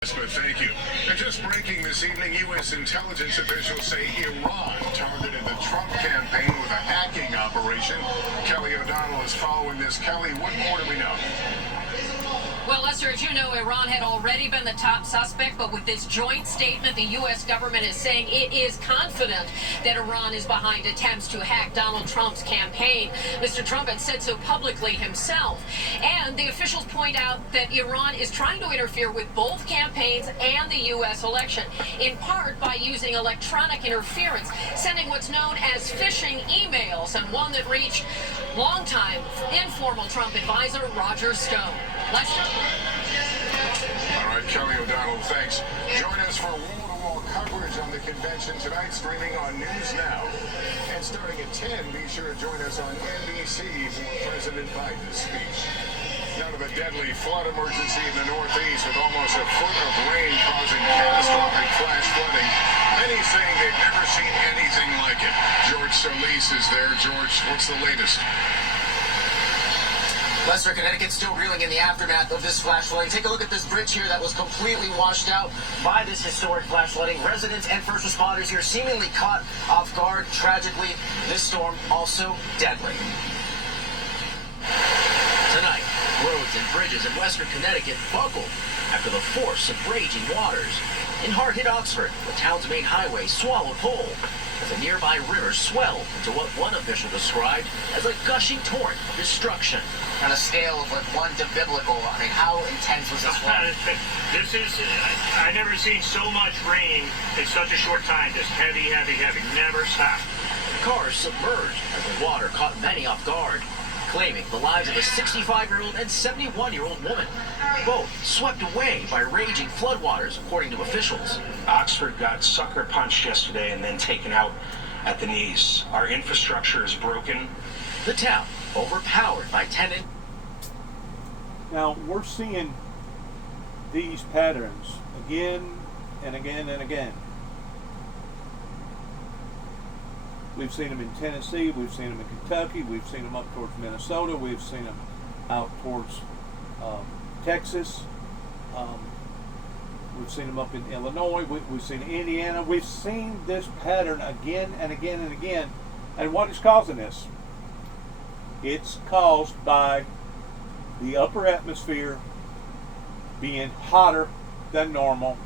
But thank you. And just breaking this evening, U.S. intelligence officials say Iran targeted the Trump campaign with a hacking operation. Kelly O'Donnell is following this. Kelly, what more do we know? Well, Lester, as you know, Iran had already been the top suspect, but with this joint statement, the U.S. government is saying it is confident that Iran is behind attempts to hack Donald Trump's campaign. Mr. Trump had said so publicly himself. And the officials point out that Iran is trying to interfere with both campaigns and the U.S. election, in part by using electronic interference, sending what's known as phishing emails, and one that reached longtime informal Trump advisor Roger Stone. Lester? All right, Kelly O'Donnell, thanks. Join us for wall-to-wall coverage on the convention tonight, streaming on News Now. And starting at 10, be sure to join us on NBC for President Biden's speech. Now to the deadly flood emergency in the Northeast, with almost a foot of rain causing catastrophic flash flooding. Many saying they've never seen anything like it. George Solis is there. George, what's the latest? Lester, Connecticut's still reeling in the aftermath of this flash flooding. Take a look at this bridge here that was completely washed out by this historic flash flooding. Residents and first responders here seemingly caught off guard. Tragically, this storm also deadly. Tonight, roads and bridges in western Connecticut buckled after the force of raging waters. In hard-hit Oxford, the town's main highway swallowed whole as a nearby river swelled into what one official described as a gushing torrent of destruction. On a scale of like 1 to biblical, I mean, how intense was this flood? This is, I've never seen so much rain in such a short time. Just heavy, heavy, heavy. Never stopped. Cars submerged as the water caught many off guard, claiming the lives of a 65-year-old and 71-year-old woman. Both swept away by raging floodwaters, according to officials. Oxford got sucker punched yesterday and then taken out at the knees. Our infrastructure is broken. The town overpowered by tenant. Now we're seeing these patterns again and again and again. We've seen them in Tennessee, we've seen them in Kentucky, we've seen them up towards Minnesota, we've seen them out towards Texas, we've seen them up in Illinois, we've seen Indiana. We've seen this pattern again and again and again. And what is causing this? It's caused by the upper atmosphere being hotter than normal.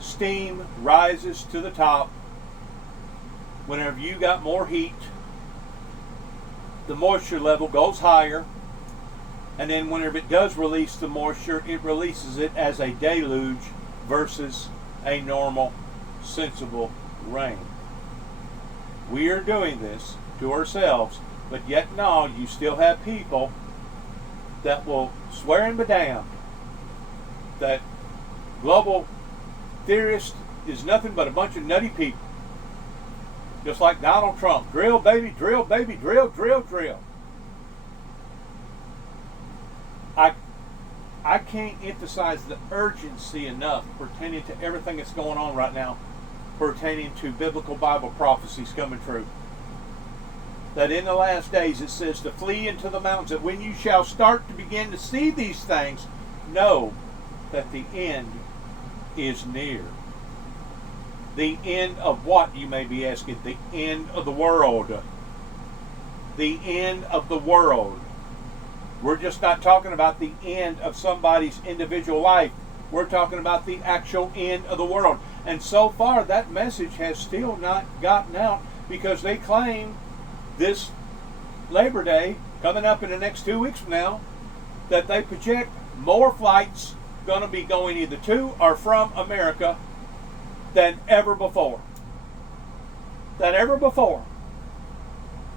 Steam rises to the top. Whenever you got more heat, the moisture level goes higher. And then whenever it does release the moisture, it releases it as a deluge versus a normal, sensible rain. We are doing this to ourselves, but yet now you still have people that will swear and be damned that global theorist is nothing but a bunch of nutty people. Just like Donald Trump. Drill, baby, drill, drill, drill, drill. I can't emphasize the urgency enough pertaining to everything that's going on right now, pertaining to biblical Bible prophecies coming true. That in the last days it says to flee into the mountains, that when you shall start to begin to see these things, know that the end is near. The end of what, you may be asking? The end of the world. The end of the world. We're just not talking about the end of somebody's individual life. We're talking about the actual end of the world. And so far, that message has still not gotten out, because they claim this Labor Day, coming up in the next 2 weeks from now, that they project more flights going to be going either to or from America than ever before. Than ever before.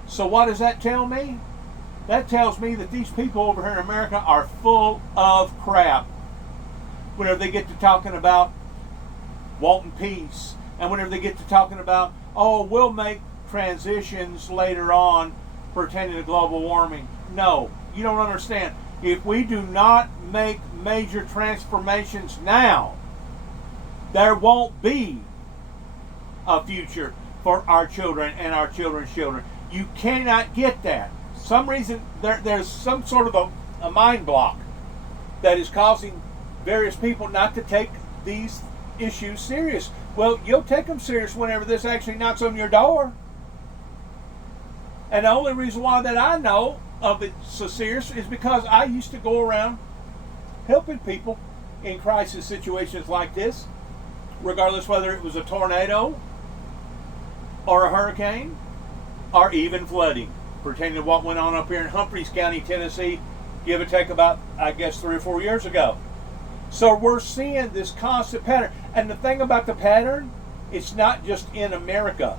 So what does that tell me? That tells me that these people over here in America are full of crap. Whenever they get to talking about wanting peace, and whenever they get to talking about, oh, we'll make transitions later on pertaining to global warming. No, you don't understand. If we do not make major transformations now, there won't be a future for our children and our children's children. You cannot get that. Some reason there's some sort of a mind block that is causing various people not to take these issues serious. Well, you'll take them serious whenever this actually knocks on your door. And the only reason why that I know of it so serious is because I used to go around helping people in crisis situations like this, regardless whether it was a tornado or a hurricane or even flooding, pertaining to what went on up here in Humphreys County, Tennessee, give or take about, I guess, 3 or 4 years ago. So we're seeing this constant pattern. And the thing about the pattern, it's not just in America.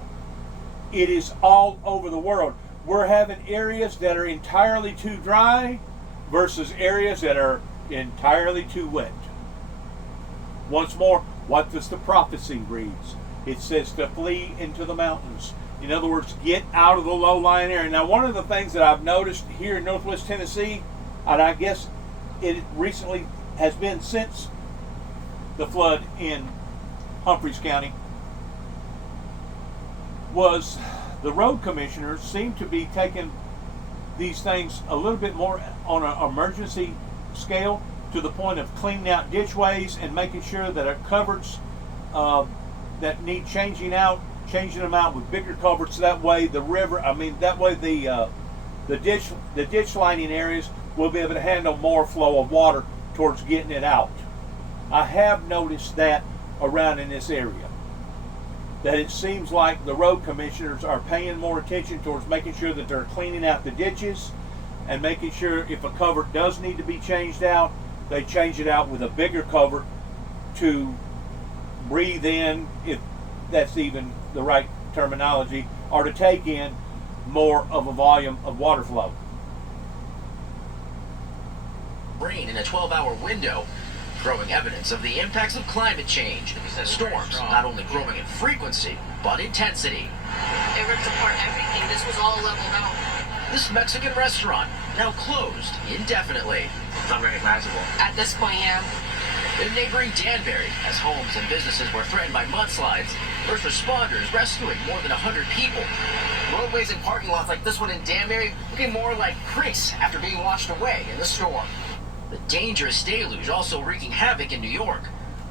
It is all over the world. We're having areas that are entirely too dry versus areas that are entirely too wet. Once more, what does the prophecy read? It says to flee into the mountains. In other words, get out of the low-lying area. Now, one of the things that I've noticed here in Northwest Tennessee, and I guess it recently has been since the flood in Humphreys County, was the road commissioners seem to be taking these things a little bit more on an emergency scale, to the point of cleaning out ditchways and making sure that our culverts that need changing them out with bigger culverts. That way the ditch lining areas will be able to handle more flow of water towards getting it out. I have noticed that around in this area, that it seems like the road commissioners are paying more attention towards making sure that they're cleaning out the ditches and making sure if a culvert does need to be changed out, they change it out with a bigger culvert to breathe in, if that's even the right terminology, or to take in more of a volume of water flow. Rain in a 12-hour window, growing evidence of the impacts of climate change. Storms not only growing in frequency, but intensity. It ripped apart everything. This was all leveled out. This Mexican restaurant, now closed indefinitely. It's unrecognizable. At this point, yeah. In neighboring Danbury, as homes and businesses were threatened by mudslides, first responders rescuing more than 100 people. Roadways and parking lots like this one in Danbury looking more like creeks after being washed away in the storm. The dangerous deluge also wreaking havoc in New York.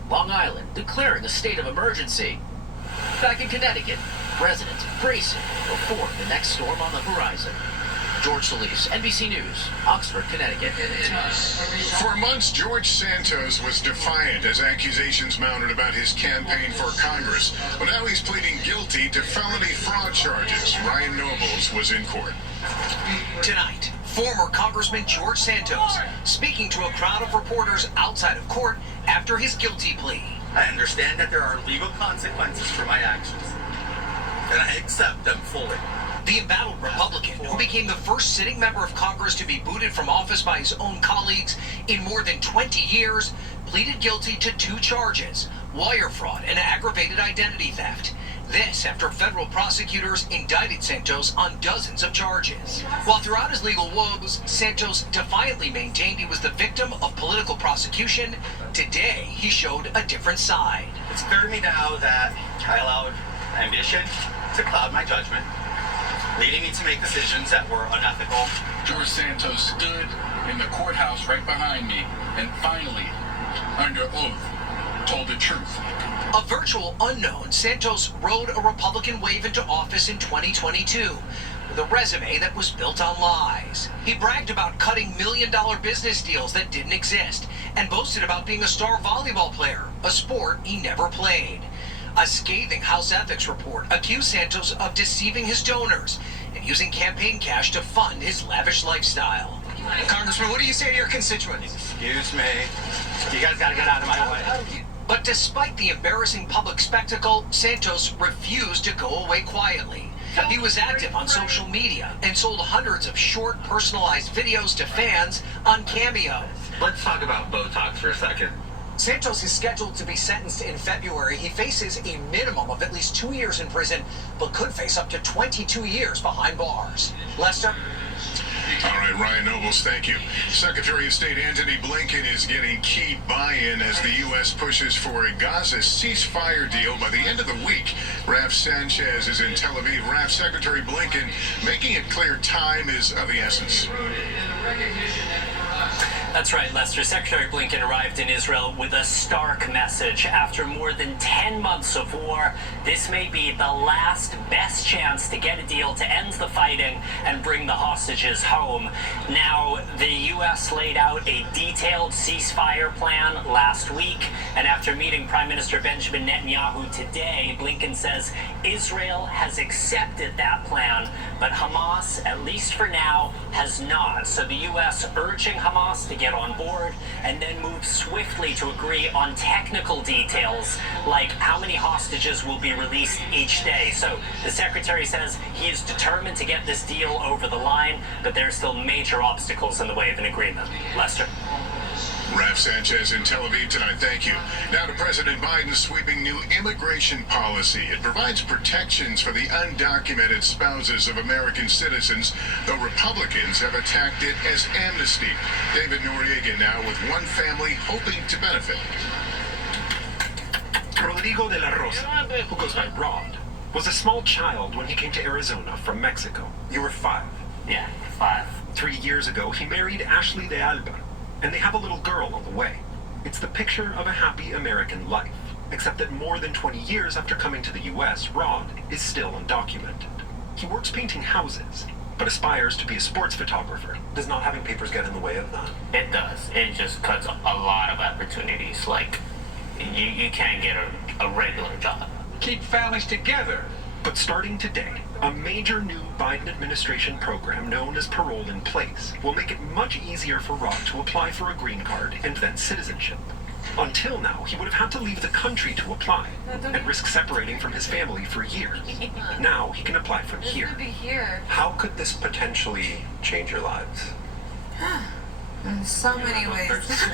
Long Island declaring a state of emergency. Back in Connecticut, residents bracing before the next storm on the horizon. George Solis, NBC News, Oxford, Connecticut. For months, George Santos was defiant as accusations mounted about his campaign for Congress. Well, now he's pleading guilty to felony fraud charges. Ryan Nobles was in court. Tonight, former Congressman George Santos speaking to a crowd of reporters outside of court after his guilty plea. I understand that there are legal consequences for my actions, and I accept them fully. The embattled Republican, who became the first sitting member of Congress to be booted from office by his own colleagues in more than 20 years, pleaded guilty to 2 charges: wire fraud and aggravated identity theft. This after federal prosecutors indicted Santos on dozens of charges. While throughout his legal woes, Santos defiantly maintained he was the victim of political prosecution, today he showed a different side. It's clear to me now that I allowed ambition to cloud my judgment, leading me to make decisions that were unethical. George Santos stood in the courthouse right behind me and finally, under oath, told the truth. A virtual unknown, Santos rode a Republican wave into office in 2022 with a resume that was built on lies. He bragged about cutting million-dollar business deals that didn't exist and boasted about being a star volleyball player, a sport he never played. A scathing House ethics report accused Santos of deceiving his donors and using campaign cash to fund his lavish lifestyle. Congressman, what do you say to your constituents? Excuse me. You guys gotta get out of my way. But despite the embarrassing public spectacle, Santos refused to go away quietly. He was active on social media and sold hundreds of short, personalized videos to fans on Cameo. Let's talk about Botox for a second. Santos is scheduled to be sentenced in February. He faces a minimum of at least 2 years in prison, but could face up to 22 years behind bars. Lester? All right, Ryan Nobles, thank you. Secretary of State Antony Blinken is getting key buy-in as the U.S. pushes for a Gaza ceasefire deal by the end of the week. Raf Sanchez is in Tel Aviv. Raf, Secretary Blinken making it clear time is of the essence. That's right, Lester. Secretary Blinken arrived in Israel with a stark message. After more than 10 months of war, this may be the last best chance to get a deal to end the fighting and bring the hostages home. Now, the U.S. laid out a detailed ceasefire plan last week, and after meeting Prime Minister Benjamin Netanyahu today, Blinken says Israel has accepted that plan, but Hamas, at least for now, has not. So the U.S. urging Hamas to get on board and then move swiftly to agree on technical details like how many hostages will be released each day. So the secretary says he is determined to get this deal over the line, but there are still major obstacles in the way of an agreement. Lester. Raf Sanchez in Tel Aviv tonight. Thank you. Now to President Biden's sweeping new immigration policy. It provides protections for the undocumented spouses of American citizens, though Republicans have attacked it as amnesty. David Noriega now with one family hoping to benefit. Rodrigo de la Rosa, who goes by Rod, was a small child when he came to Arizona from Mexico. You were 5. Yeah, 5. 3 years ago, he married Ashley de Alba, and they have a little girl on the way. It's the picture of a happy American life, except that more than 20 years after coming to the U.S., Rod is still undocumented. He works painting houses, but aspires to be a sports photographer. Does not having papers get in the way of that? It does. It just cuts a lot of opportunities. Like, you can't get a regular job. Keep families together. But starting today, a major new Biden administration program known as Parole in Place will make it much easier for Rod to apply for a green card and then citizenship. Until now, he would have had to leave the country to apply and risk separating from his family for years. Now he can apply from here. How could this potentially change your lives? In so many ways.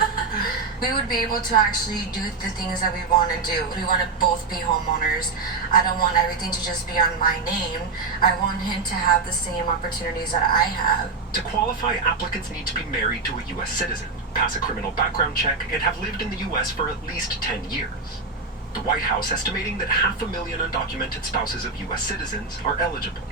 We would be able to actually do the things that we want to do. We want to both be homeowners. I don't want everything to just be on my name. I want him to have the same opportunities that I have. To qualify, applicants need to be married to a U.S. citizen, pass a criminal background check, and have lived in the U.S. for at least 10 years. The White House estimating that 500,000 undocumented spouses of U.S. citizens are eligible.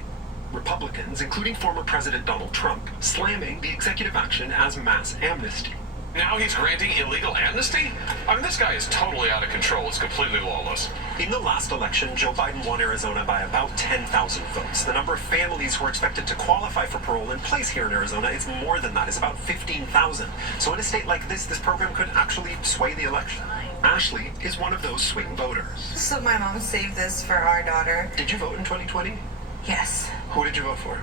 Republicans, including former President Donald Trump, slamming the executive action as mass amnesty. Now he's granting illegal amnesty? I mean, this guy is totally out of control. It's completely lawless. In the last election, Joe Biden won Arizona by about 10,000 votes. The number of families who are expected to qualify for parole in place here in Arizona is more than that. It's about 15,000. So in a state like this program could actually sway the election. Ashley is one of those swing voters. So my mom saved this for our daughter. Did you vote in 2020? Yes. Who did you vote for?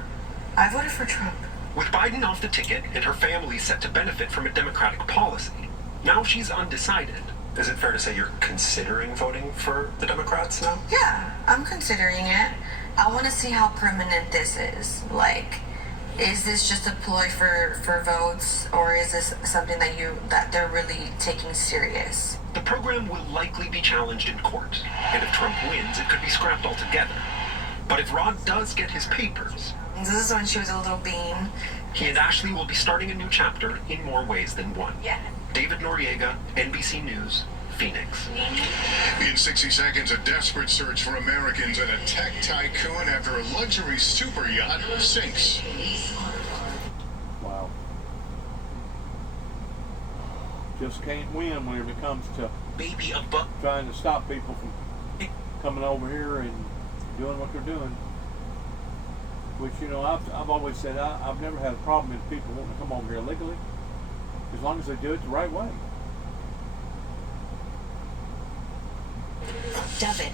I voted for Trump. With Biden off the ticket and her family set to benefit from a Democratic policy, now she's undecided. Is it fair to say you're considering voting for the Democrats now? Yeah, I'm considering it. I want to see how permanent this is. Like, is this just a ploy for votes, or is this something that they're really taking serious? The program will likely be challenged in court, and if Trump wins, it could be scrapped altogether. But if Rod does get his papers... This is when she was a little bean. He and Ashley will be starting a new chapter in more ways than one. Yeah. David Noriega, NBC News, Phoenix. In 60 seconds, a desperate search for Americans and a tech tycoon after a luxury super yacht sinks. Wow. Just can't win whenever it comes to trying to stop people from coming over here and doing what they're doing. Which, you know, I've always said I've never had a problem with people wanting to come over here illegally, as long as they do it the right way. Dove it.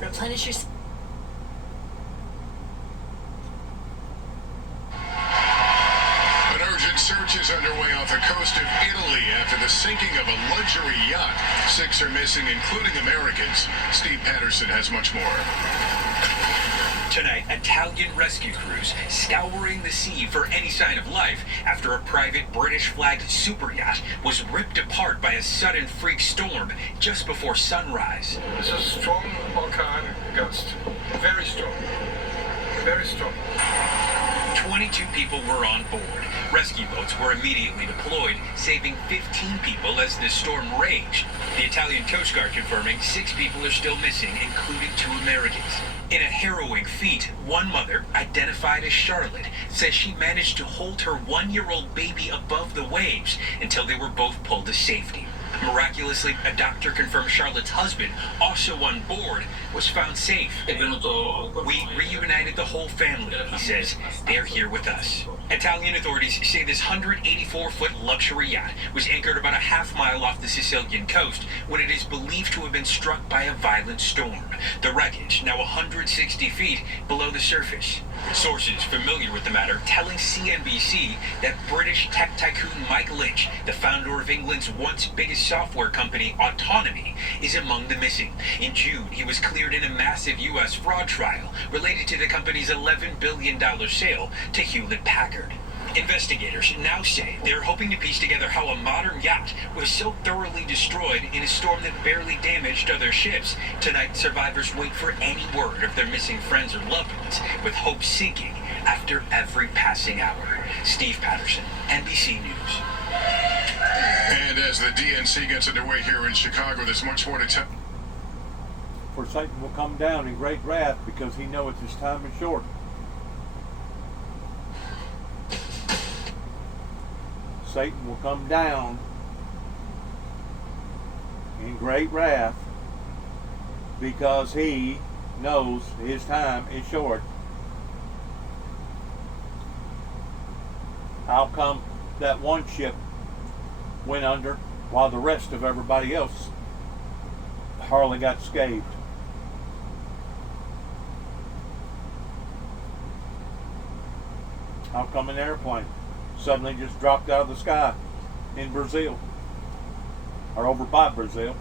Replenish your... Search is underway off the coast of Italy after the sinking of a luxury yacht. 6 are missing, including Americans. Steve Patterson has much more. Tonight, Italian rescue crews scouring the sea for any sign of life after a private British-flagged super yacht was ripped apart by a sudden freak storm just before sunrise. It's a strong orkan gust. Very strong. Very strong. 20 22 people were on board. Rescue boats were immediately deployed, saving 15 people as the storm raged. The Italian Coast Guard confirming 6 people are still missing, including 2 Americans. In a harrowing feat, one mother, identified as Charlotte, says she managed to hold her 1-year-old baby above the waves until they were both pulled to safety. Miraculously, a doctor confirmed Charlotte's husband, also on board, was found safe. We reunited the whole family, he says. They're here with us. Italian authorities say this 184-foot luxury yacht was anchored about a half-mile off the Sicilian coast when it is believed to have been struck by a violent storm. The wreckage, now 160 feet below the surface. Sources familiar with the matter telling CNBC that British tech tycoon Mike Lynch, the founder of England's once biggest software company Autonomy, is among the missing. In June, he was cleared in a massive U.S. fraud trial related to the company's $11 billion sale to Hewlett-Packard. Investigators now say they're hoping to piece together how a modern yacht was so thoroughly destroyed in a storm that barely damaged other ships. Tonight, survivors wait for any word of their missing friends or loved ones, with hope sinking after every passing hour. Steve Patterson, NBC News. And as the DNC gets underway here in Chicago, there's much more to tell. For Satan will come down in great wrath because he knoweth his time is short. Satan will come down in great wrath because he knows his time is short. How come that one ship went under while the rest of everybody else hardly got scathed? How come an airplane suddenly just dropped out of the sky in Brazil or over by Brazil?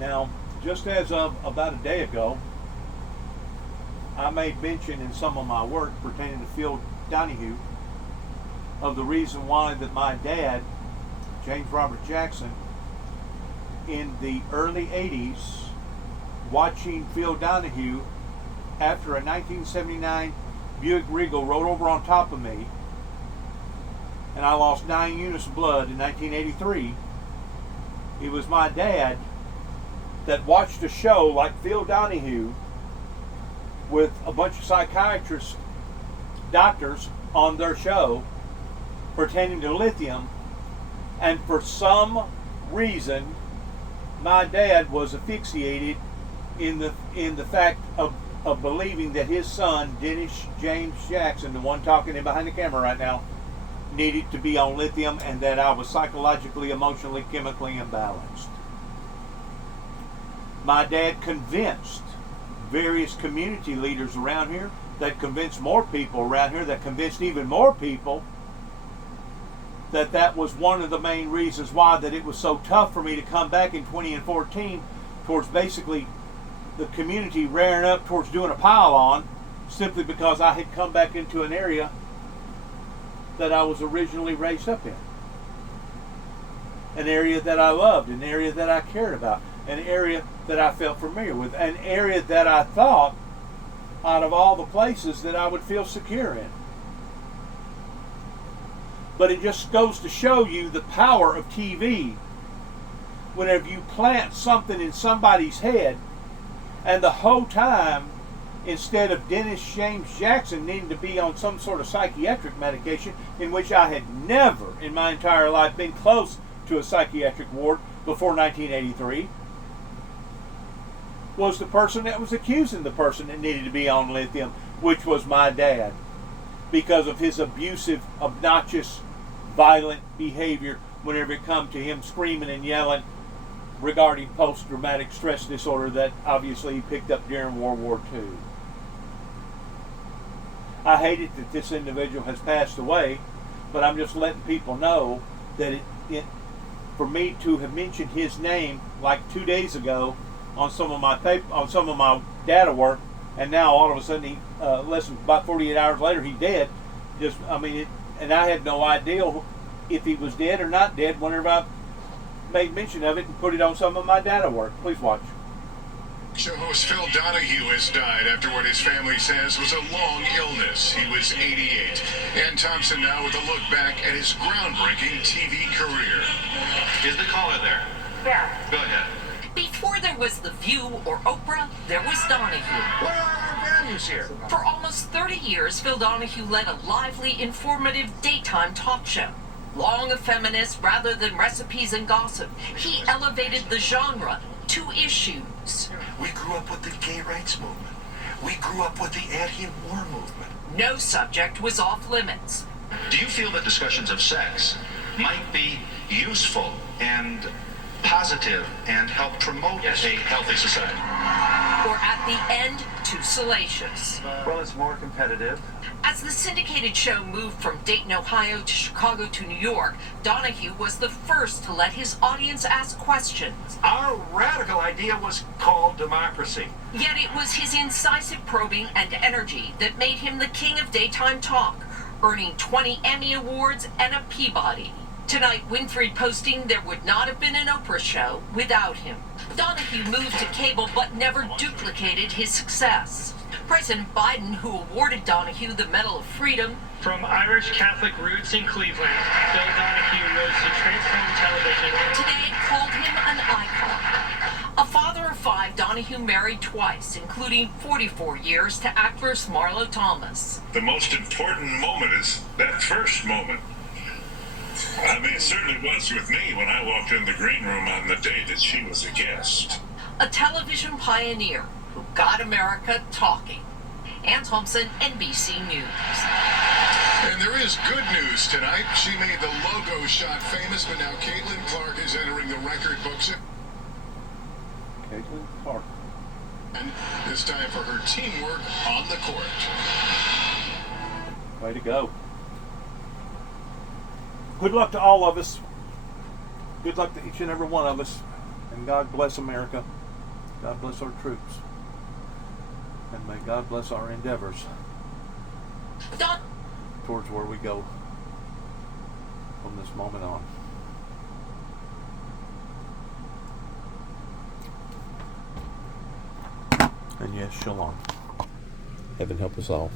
Now, just as of about a day ago, I made mention in some of my work pertaining to Phil Donahue of the reason why that my dad, James Robert Jackson, in the early 80s, watching Phil Donahue after a 1979 Buick Regal rode over on top of me and I lost 9 units of blood in 1983, it was my dad that watched a show like Phil Donahue with a bunch of psychiatrists, doctors on their show pertaining to lithium, and for some reason my dad was asphyxiated in the fact of believing that his son, Dennis James Jackson, the one talking in behind the camera right now, needed to be on lithium, and that I was psychologically, emotionally, chemically imbalanced. My dad convinced various community leaders around here, that convinced more people around here, that convinced even more people that that was one of the main reasons why that it was so tough for me to come back in 2014 towards basically the community rearing up towards doing a pile-on, simply because I had come back into an area that I was originally raised up in. An area that I loved, an area that I cared about, an area that I felt familiar with, an area that I thought, out of all the places, that I would feel secure in. But it just goes to show you the power of TV. Whenever you plant something in somebody's head, and the whole time, instead of Dennis James Jackson needing to be on some sort of psychiatric medication, in which I had never in my entire life been close to a psychiatric ward before 1983, was the person that was accusing the person that needed to be on lithium, which was my dad, because of his abusive, obnoxious, violent behavior whenever it come to him screaming and yelling regarding post-traumatic stress disorder that obviously he picked up during World War II. I hate it that this individual has passed away, but I'm just letting people know that for me to have mentioned his name like 2 days ago on some of my data work, and now all of a sudden he, less than about 48 hours later, he's dead. And I had no idea if he was dead or not dead whenever I made mention of it and put it on some of my data work. Please watch. Show host Phil Donahue has died after what his family says was a long illness. He was 88. Ann Thompson now with a look back at his groundbreaking TV career. Is the caller there? Yeah. Go ahead. Before there was The View or Oprah, there was Donahue. What are our values here? For almost 30 years, Phil Donahue led a lively, informative daytime talk show. Long a feminist rather than recipes and gossip, he elevated the genre to issues. We grew up with the gay rights movement. We grew up with the anti-war movement. No subject was off limits. Do you feel that discussions of sex might be useful and positive and help promote a healthy society? Or at the end, too salacious. Well, it's more competitive. As the syndicated show moved from Dayton, Ohio to Chicago to New York, Donahue was the first to let his audience ask questions. Our radical idea was called democracy. Yet it was his incisive probing and energy that made him the king of daytime talk, earning 20 Emmy Awards and a Peabody. Tonight, Winfrey posting there would not have been an Oprah show without him. Donahue moved to cable but never duplicated his success. President Biden, who awarded Donahue the Medal of Freedom, from Irish Catholic roots in Cleveland, Phil Donahue rose to transform television. Today called him an icon. A father of 5, Donahue married twice, including 44 years to actress Marlo Thomas. The most important moment is that first moment. I mean, it certainly was with me when I walked in the green room on the day that she was a guest. A television pioneer who got America talking. Ann Thompson, NBC News. And there is good news tonight. She made the logo shot famous, but now Caitlin Clark is entering the record books. Caitlin Clark. And this time for her teamwork on the court. Way to go. Good luck to all of us. Good luck to each and every one of us. And God bless America. God bless our troops. And may God bless our endeavors towards where we go from this moment on. And yes, shalom. Heaven help us all.